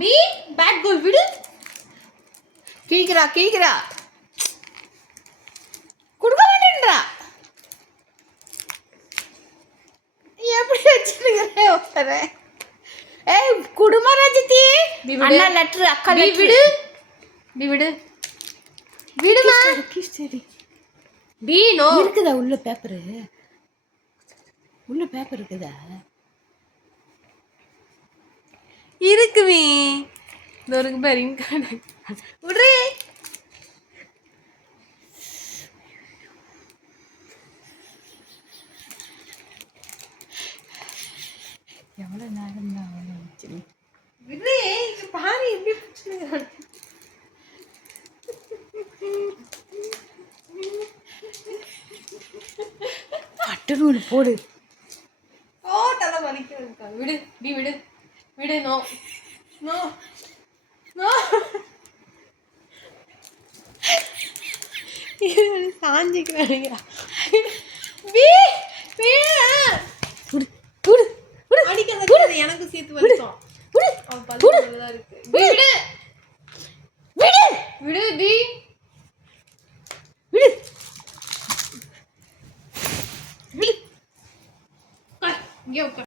Be bad கோல் விடு. கிழிக்கிறா கொடுக்க மாட்டேன்றா. எப்படி வச்சிருக்கிற? ஏய் குடும்ப ரஜினி அண்ணா லெட்டர் அக்கா விடு பி விடு விடுமா. சரி பி நோ இருக்குதா உள்ள பேப்பர் இருக்குதா? இருக்குமே. இந்த ஒரு பேரிங் கார்டு விடு. எவ்வளோ நேரம் தான் வச்சு விடு. இங்க பாரு எப்படி பிடிச்சிருக்காங்க. பட்டுன்னு போடு. தலை வலிக்க விடு பி விடு விடு. நோ நோ நோ சாஞ்சிக்கிறாங்க. பி விடு விடு விடு அடிக்கிறது எனக்கு சேர்த்து வலிக்கும். இருக்கு. பி விடு விடு விடு பி விடு இங்கே உட்கார்.